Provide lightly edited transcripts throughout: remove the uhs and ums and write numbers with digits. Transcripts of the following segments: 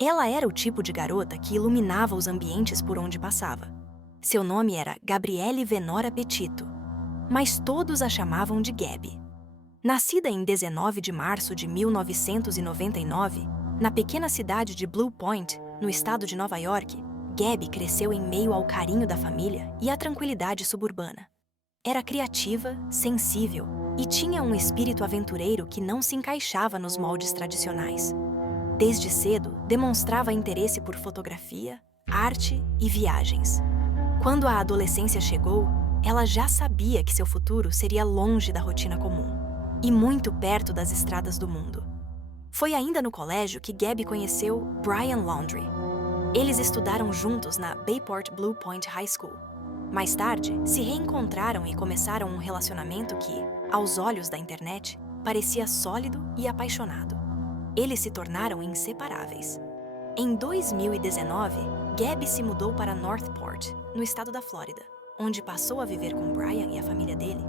Ela era o tipo de garota que iluminava os ambientes por onde passava. Seu nome era Gabriele Venora Petito, mas todos a chamavam de Gabby. Nascida em 19 de março de 1999, na pequena cidade de Blue Point, no estado de Nova York, Gabby cresceu em meio ao carinho da família e à tranquilidade suburbana. Era criativa, sensível e tinha um espírito aventureiro que não se encaixava nos moldes tradicionais. Desde cedo, demonstrava interesse por fotografia, arte e viagens. Quando a adolescência chegou, ela já sabia que seu futuro seria longe da rotina comum e muito perto das estradas do mundo. Foi ainda no colégio que Gabby conheceu Brian Laundrie. Eles estudaram juntos na Bayport Blue Point High School. Mais tarde, se reencontraram e começaram um relacionamento que, aos olhos da internet, parecia sólido e apaixonado. Eles se tornaram inseparáveis. Em 2019, Gabby se mudou para Northport, no estado da Flórida, onde passou a viver com Brian e a família dele.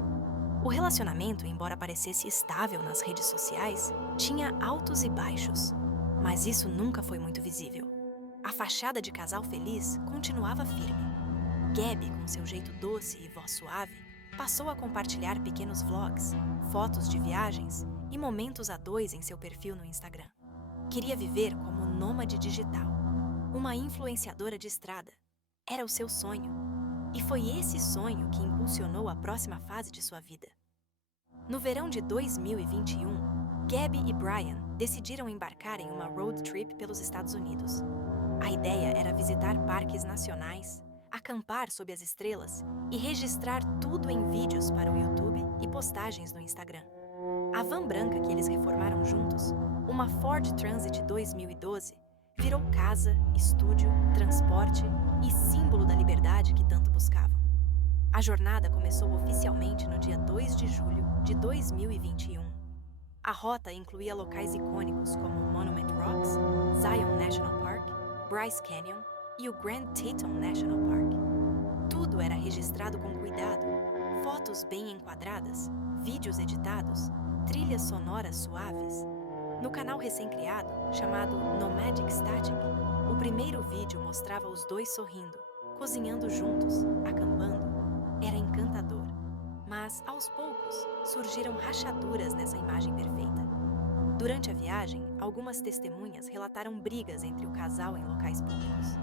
O relacionamento, embora parecesse estável nas redes sociais, tinha altos e baixos, mas isso nunca foi muito visível. A fachada de casal feliz continuava firme. Gabby, com seu jeito doce e voz suave, passou a compartilhar pequenos vlogs, fotos de viagens e momentos a dois em seu perfil no Instagram. Queria viver como nômade digital, uma influenciadora de estrada. Era o seu sonho. E foi esse sonho que impulsionou a próxima fase de sua vida. No verão de 2021, Gabby e Brian decidiram embarcar em uma road trip pelos Estados Unidos. A ideia era visitar parques nacionais, acampar sob as estrelas e registrar tudo em vídeos para o YouTube e postagens no Instagram. A van branca que eles reformaram juntos, uma Ford Transit 2012, virou casa, estúdio, transporte e símbolo da liberdade que tanto buscavam. A jornada começou oficialmente no dia 2 de julho de 2021. A rota incluía locais icônicos como Monument Rocks, Zion National Park, Bryce Canyon e o Grand Teton National Park. Tudo era registrado com cuidado, fotos bem enquadradas, vídeos editados, trilhas sonoras suaves. No canal recém-criado, chamado Nomadic Static, o primeiro vídeo mostrava os dois sorrindo, cozinhando juntos, acampando. Era encantador. Mas, aos poucos, surgiram rachaduras nessa imagem perfeita. Durante a viagem, algumas testemunhas relataram brigas entre o casal em locais públicos.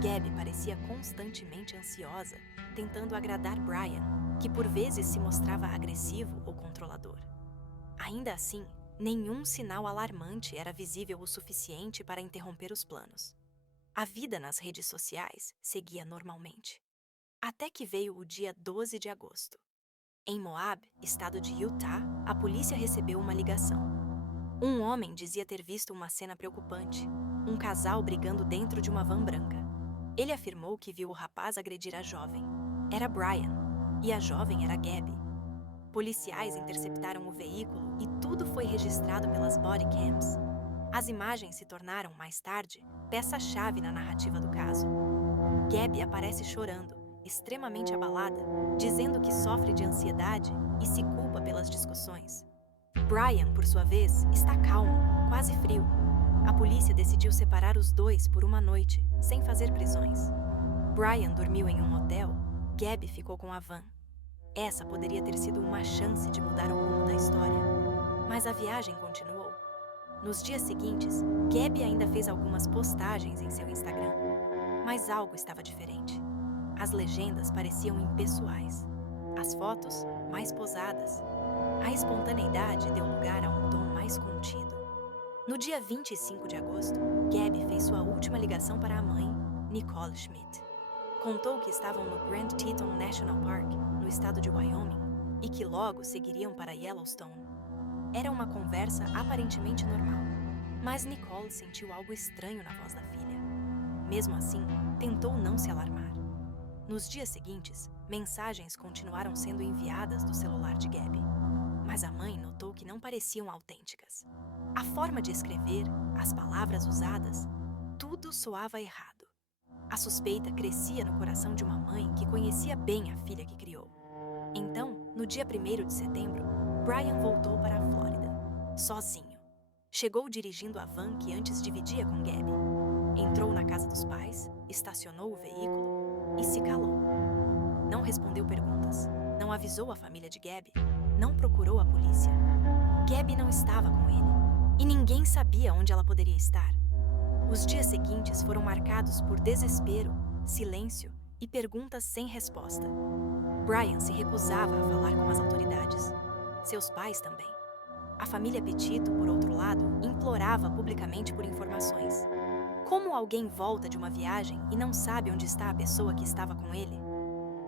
Gabby parecia constantemente ansiosa, tentando agradar Brian, que por vezes se mostrava agressivo ou controlador. Ainda assim, nenhum sinal alarmante era visível o suficiente para interromper os planos. A vida nas redes sociais seguia normalmente. Até que veio o dia 12 de agosto. Em Moab, estado de Utah, a polícia recebeu uma ligação. Um homem dizia ter visto uma cena preocupante, um casal brigando dentro de uma van branca. Ele afirmou que viu o rapaz agredir a jovem. Era Brian, e a jovem era Gabby. Policiais interceptaram o veículo e tudo foi registrado pelas bodycams. As imagens se tornaram, mais tarde, peça-chave na narrativa do caso. Gabby aparece chorando, extremamente abalada, dizendo que sofre de ansiedade e se culpa pelas discussões. Brian, por sua vez, está calmo, quase frio. A polícia decidiu separar os dois por uma noite, sem fazer prisões. Brian dormiu em um hotel, Gabby ficou com a van. Essa poderia ter sido uma chance de mudar o rumo da história. Mas a viagem continuou. Nos dias seguintes, Gabby ainda fez algumas postagens em seu Instagram. Mas algo estava diferente. As legendas pareciam impessoais. As fotos, mais posadas. A espontaneidade deu lugar a um tom mais contido. No dia 25 de agosto, Gabby fez sua última ligação para a mãe, Nicole Schmidt. Contou que estavam no Grand Teton National Park, no estado de Wyoming, e que logo seguiriam para Yellowstone. Era uma conversa aparentemente normal, mas Nicole sentiu algo estranho na voz da filha. Mesmo assim, tentou não se alarmar. Nos dias seguintes, mensagens continuaram sendo enviadas do celular de Gabby, mas a mãe notou que não pareciam autênticas. A forma de escrever, as palavras usadas, tudo soava errado. A suspeita crescia no coração de uma mãe que conhecia bem a filha que criou. Então, no dia 1º de setembro, Brian voltou para a Flórida, sozinho. Chegou dirigindo a van que antes dividia com Gabby. dos pais, estacionou o veículo e se calou. Não respondeu perguntas, não avisou a família de Gabby, não procurou a polícia. Gabby não estava com ele, e ninguém sabia onde ela poderia estar. Os dias seguintes foram marcados por desespero, silêncio e perguntas sem resposta. Brian se recusava a falar com as autoridades. Seus pais também. A família Petito, por outro lado, implorava publicamente por informações. Como alguém volta de uma viagem e não sabe onde está a pessoa que estava com ele?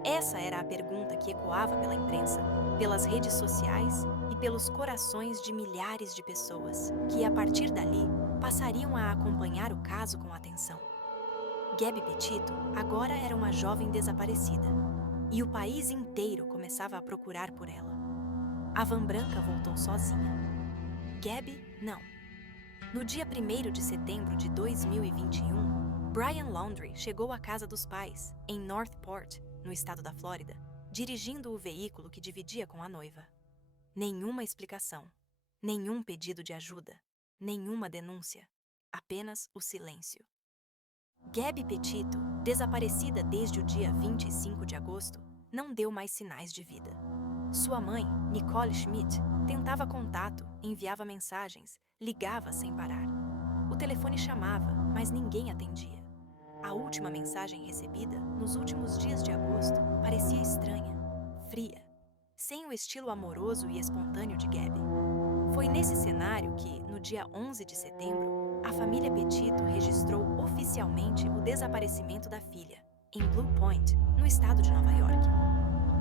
Essa era a pergunta que ecoava pela imprensa, pelas redes sociais e pelos corações de milhares de pessoas, que, a partir dali, passariam a acompanhar o caso com atenção. Gabby Petito agora era uma jovem desaparecida, e o país inteiro começava a procurar por ela. A van branca voltou sozinha. Gabby, não. No dia 1º de setembro de 2021, Brian Laundrie chegou à casa dos pais, em Northport, no estado da Flórida, dirigindo o veículo que dividia com a noiva. Nenhuma explicação, nenhum pedido de ajuda, nenhuma denúncia, apenas o silêncio. Gabby Petito, desaparecida desde o dia 25 de agosto, não deu mais sinais de vida. Sua mãe, Nicole Schmidt, tentava contato, enviava mensagens, ligava sem parar. O telefone chamava, mas ninguém atendia. A última mensagem recebida, nos últimos dias de agosto, parecia estranha, fria, sem o estilo amoroso e espontâneo de Gabby. Foi nesse cenário que, no dia 11 de setembro, a família Petito registrou oficialmente o desaparecimento da filha, em Blue Point, no estado de Nova York.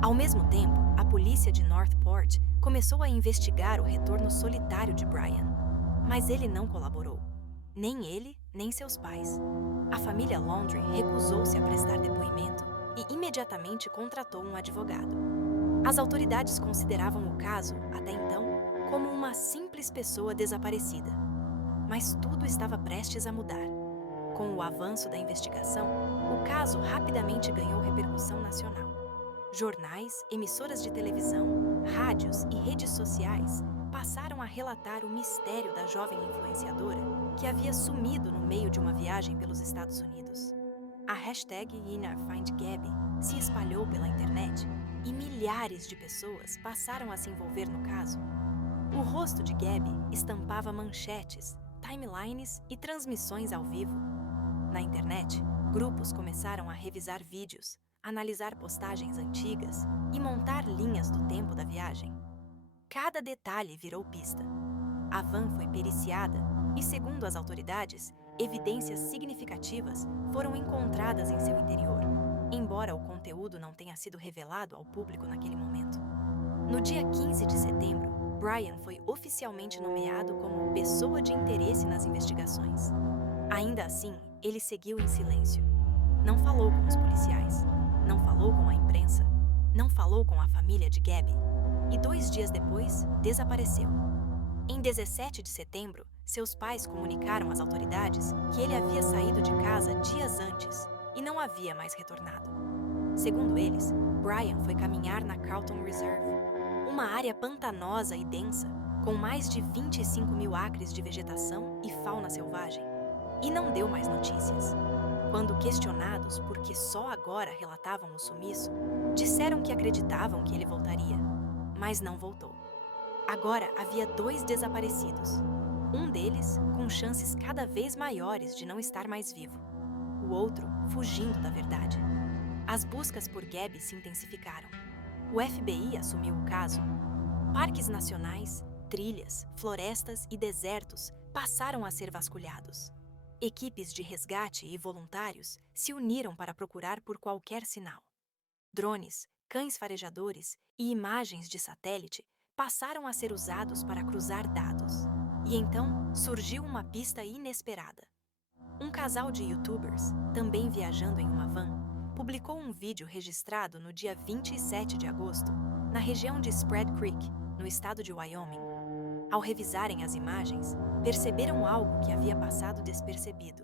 Ao mesmo tempo, a polícia de Northport começou a investigar o retorno solitário de Brian. Mas ele não colaborou. Nem ele, nem seus pais. A família Laundrie recusou-se a prestar depoimento e imediatamente contratou um advogado. As autoridades consideravam o caso, até então, como uma simples pessoa desaparecida. Mas tudo estava prestes a mudar. Com o avanço da investigação, o caso rapidamente ganhou repercussão nacional. Jornais, emissoras de televisão, rádios e redes sociais passaram a relatar o mistério da jovem influenciadora que havia sumido no meio de uma viagem pelos Estados Unidos. A hashtag InnerFindGabby se espalhou pela internet e milhares de pessoas passaram a se envolver no caso. O rosto de Gabby estampava manchetes, timelines e transmissões ao vivo. Na internet, grupos começaram a revisar vídeos, analisar postagens antigas e montar linhas do tempo da viagem. Cada detalhe virou pista. A van foi periciada e, segundo as autoridades, evidências significativas foram encontradas em seu interior, embora o conteúdo não tenha sido revelado ao público naquele momento. No dia 15 de setembro, Brian foi oficialmente nomeado como pessoa de interesse nas investigações. Ainda assim, ele seguiu em silêncio. Não falou com os policiais, não falou com a imprensa, não falou com a família de Gabby e 2 dias depois, desapareceu. Em 17 de setembro, seus pais comunicaram às autoridades que ele havia saído de casa dias antes e não havia mais retornado. Segundo eles, Brian foi caminhar na Carlton Reserve, uma área pantanosa e densa, com mais de 25.000 acres de vegetação e fauna selvagem, e não deu mais notícias. Quando questionados por que só agora relatavam o sumiço, disseram que acreditavam que ele voltaria, mas não voltou. Agora havia 2 desaparecidos, um deles com chances cada vez maiores de não estar mais vivo, o outro fugindo da verdade. As buscas por Gabby se intensificaram. O FBI assumiu o caso. Parques nacionais, trilhas, florestas e desertos passaram a ser vasculhados. Equipes de resgate e voluntários se uniram para procurar por qualquer sinal. Drones, cães farejadores e imagens de satélite passaram a ser usados para cruzar dados. E então surgiu uma pista inesperada. Um casal de YouTubers, também viajando em uma van, publicou um vídeo registrado no dia 27 de agosto, na região de Spread Creek, no estado de Wyoming. Ao revisarem as imagens, perceberam algo que havia passado despercebido.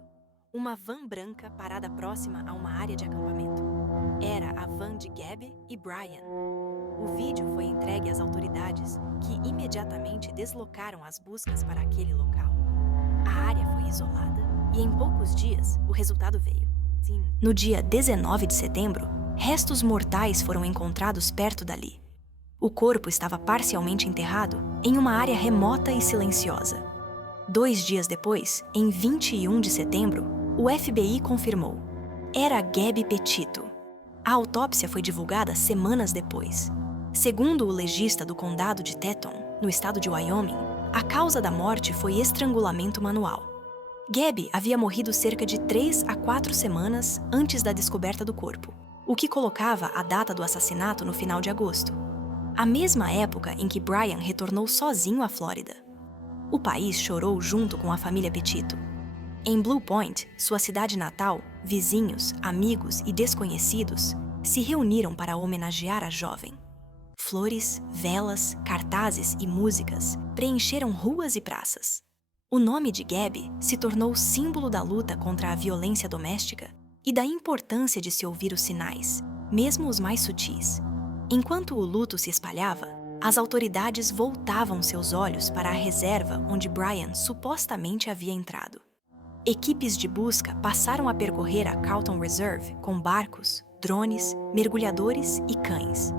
Uma van branca parada próxima a uma área de acampamento. Era a van de Gabby e Brian. O vídeo foi entregue às autoridades, que imediatamente deslocaram as buscas para aquele local. A área foi isolada, E em poucos dias, o resultado veio. Sim. No dia 19 de setembro, restos mortais foram encontrados perto dali. O corpo estava parcialmente enterrado em uma área remota e silenciosa. 2 dias depois, em 21 de setembro, o FBI confirmou. Era Gabby Petito. A autópsia foi divulgada semanas depois. Segundo o legista do condado de Teton, no estado de Wyoming, a causa da morte foi estrangulamento manual. Gabby havia morrido cerca de 3 a 4 semanas antes da descoberta do corpo, o que colocava a data do assassinato no final de agosto, a mesma época em que Brian retornou sozinho à Flórida. O país chorou junto com a família Petito. Em Blue Point, sua cidade natal, vizinhos, amigos e desconhecidos se reuniram para homenagear a jovem. Flores, velas, cartazes e músicas preencheram ruas e praças. O nome de Gabby se tornou símbolo da luta contra a violência doméstica e da importância de se ouvir os sinais, mesmo os mais sutis. Enquanto o luto se espalhava, as autoridades voltavam seus olhos para a reserva onde Brian supostamente havia entrado. Equipes de busca passaram a percorrer a Carlton Reserve com barcos, drones, mergulhadores e cães.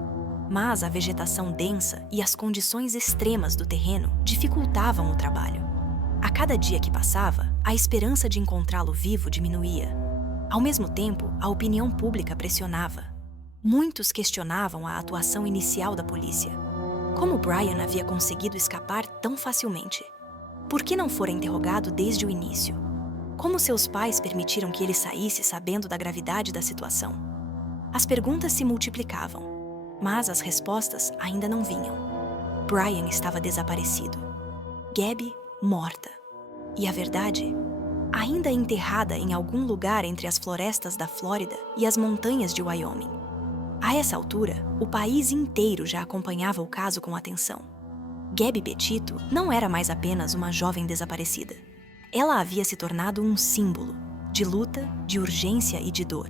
Mas a vegetação densa e as condições extremas do terreno dificultavam o trabalho. A cada dia que passava, a esperança de encontrá-lo vivo diminuía. Ao mesmo tempo, a opinião pública pressionava. Muitos questionavam a atuação inicial da polícia. Como Brian havia conseguido escapar tão facilmente? Por que não fora interrogado desde o início? Como seus pais permitiram que ele saísse sabendo da gravidade da situação? As perguntas se multiplicavam, mas as respostas ainda não vinham. Brian estava desaparecido. Gabby, morta. E a verdade? Ainda enterrada em algum lugar entre as florestas da Flórida e as montanhas de Wyoming. A essa altura, o país inteiro já acompanhava o caso com atenção. Gabby Petito não era mais apenas uma jovem desaparecida. Ela havia se tornado um símbolo de luta, de urgência e de dor.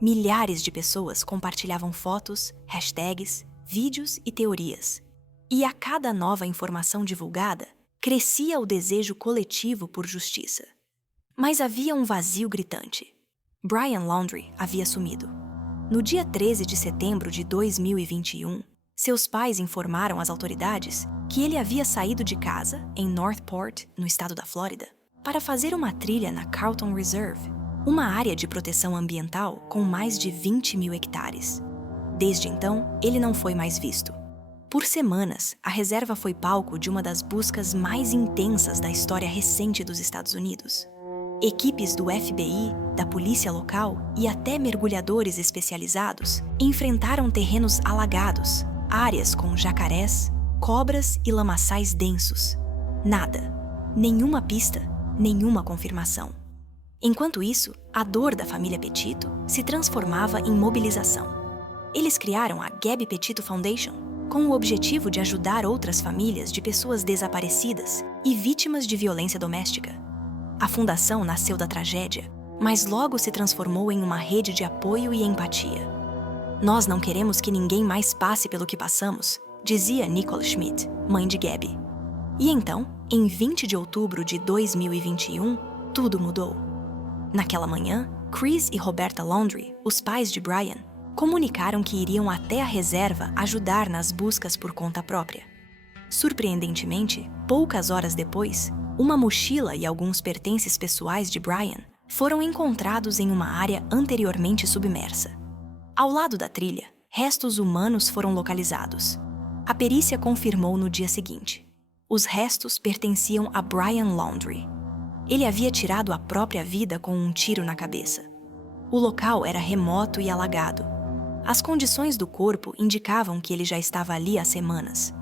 Milhares de pessoas compartilhavam fotos, hashtags, vídeos e teorias. E a cada nova informação divulgada, crescia o desejo coletivo por justiça. Mas havia um vazio gritante. Brian Laundrie havia sumido. No dia 13 de setembro de 2021, seus pais informaram às autoridades que ele havia saído de casa, em Northport, no estado da Flórida, para fazer uma trilha na Carlton Reserve, uma área de proteção ambiental com mais de 20 mil hectares. Desde então, ele não foi mais visto. Por semanas, a reserva foi palco de uma das buscas mais intensas da história recente dos Estados Unidos. Equipes do FBI, da polícia local e até mergulhadores especializados enfrentaram terrenos alagados, áreas com jacarés, cobras e lamaçais densos. Nada. Nenhuma pista, nenhuma confirmação. Enquanto isso, a dor da família Petito se transformava em mobilização. Eles criaram a Gabby Petito Foundation, com o objetivo de ajudar outras famílias de pessoas desaparecidas e vítimas de violência doméstica. A fundação nasceu da tragédia, mas logo se transformou em uma rede de apoio e empatia. Nós não queremos que ninguém mais passe pelo que passamos, dizia Nicole Schmidt, mãe de Gabby. E então, em 20 de outubro de 2021, tudo mudou. Naquela manhã, Chris e Roberta Laundrie, os pais de Brian, comunicaram que iriam até a reserva ajudar nas buscas por conta própria. Surpreendentemente, poucas horas depois, uma mochila e alguns pertences pessoais de Brian foram encontrados em uma área anteriormente submersa. Ao lado da trilha, restos humanos foram localizados. A perícia confirmou no dia seguinte. Os restos pertenciam a Brian Laundrie. Ele havia tirado a própria vida com um tiro na cabeça. O local era remoto e alagado. As condições do corpo indicavam que ele já estava ali há semanas.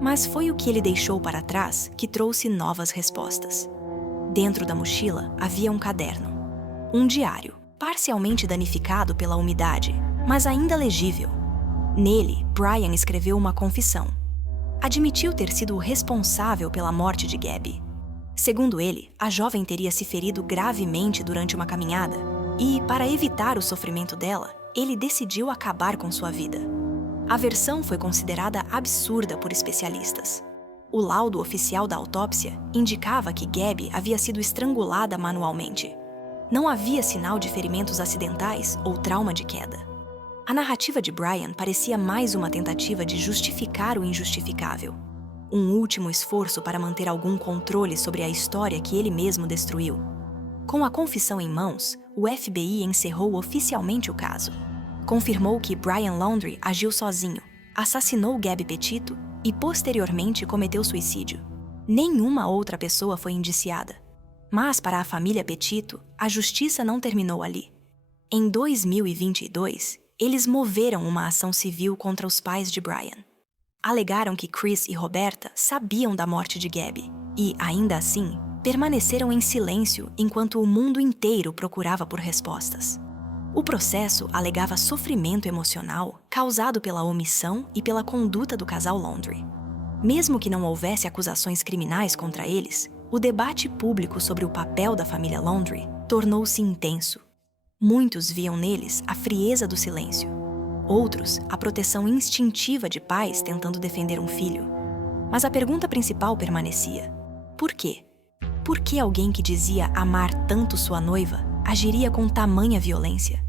Mas foi o que ele deixou para trás que trouxe novas respostas. Dentro da mochila havia um caderno. Um diário, parcialmente danificado pela umidade, mas ainda legível. Nele, Brian escreveu uma confissão. Admitiu ter sido o responsável pela morte de Gabby. Segundo ele, a jovem teria se ferido gravemente durante uma caminhada e, para evitar o sofrimento dela, ele decidiu acabar com sua vida. A versão foi considerada absurda por especialistas. O laudo oficial da autópsia indicava que Gabby havia sido estrangulada manualmente. Não havia sinal de ferimentos acidentais ou trauma de queda. A narrativa de Brian parecia mais uma tentativa de justificar o injustificável. Um último esforço para manter algum controle sobre a história que ele mesmo destruiu. Com a confissão em mãos, o FBI encerrou oficialmente o caso. Confirmou que Brian Laundrie agiu sozinho, assassinou Gabby Petito e posteriormente cometeu suicídio. Nenhuma outra pessoa foi indiciada. Mas para a família Petito, a justiça não terminou ali. Em 2022, eles moveram uma ação civil contra os pais de Brian. Alegaram que Chris e Roberta sabiam da morte de Gabby e, ainda assim, permaneceram em silêncio enquanto o mundo inteiro procurava por respostas. O processo alegava sofrimento emocional causado pela omissão e pela conduta do casal Laundrie. Mesmo que não houvesse acusações criminais contra eles, o debate público sobre o papel da família Laundrie tornou-se intenso. Muitos viam neles a frieza do silêncio. Outros, a proteção instintiva de pais tentando defender um filho. Mas a pergunta principal permanecia: por quê? Por que alguém que dizia amar tanto sua noiva agiria com tamanha violência?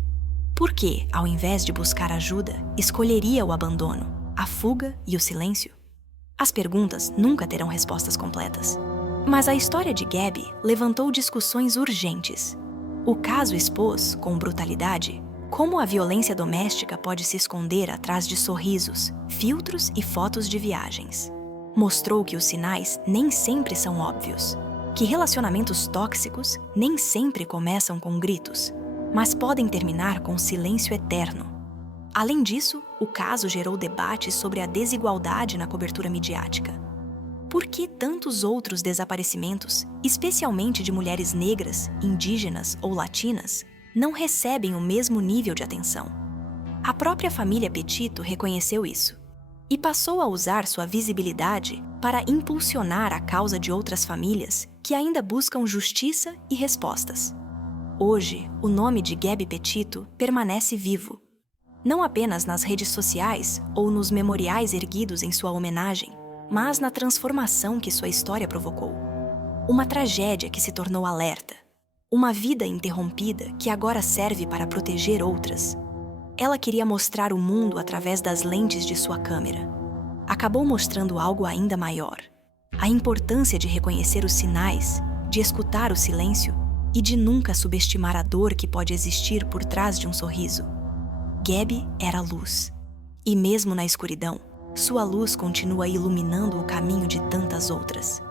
Por que, ao invés de buscar ajuda, escolheria o abandono, a fuga e o silêncio? As perguntas nunca terão respostas completas. Mas a história de Gabby levantou discussões urgentes. O caso expôs, com brutalidade, como a violência doméstica pode se esconder atrás de sorrisos, filtros e fotos de viagens. Mostrou que os sinais nem sempre são óbvios, que relacionamentos tóxicos nem sempre começam com gritos, mas podem terminar com silêncio eterno. Além disso, o caso gerou debates sobre a desigualdade na cobertura midiática. Por que tantos outros desaparecimentos, especialmente de mulheres negras, indígenas ou latinas, não recebem o mesmo nível de atenção? A própria família Petito reconheceu isso e passou a usar sua visibilidade para impulsionar a causa de outras famílias que ainda buscam justiça e respostas. Hoje, o nome de Gabby Petito permanece vivo, não apenas nas redes sociais ou nos memoriais erguidos em sua homenagem, mas na transformação que sua história provocou. Uma tragédia que se tornou alerta. Uma vida interrompida que agora serve para proteger outras. Ela queria mostrar o mundo através das lentes de sua câmera. Acabou mostrando algo ainda maior. A importância de reconhecer os sinais, de escutar o silêncio e de nunca subestimar a dor que pode existir por trás de um sorriso. Gabby era luz. E mesmo na escuridão, sua luz continua iluminando o caminho de tantas outras.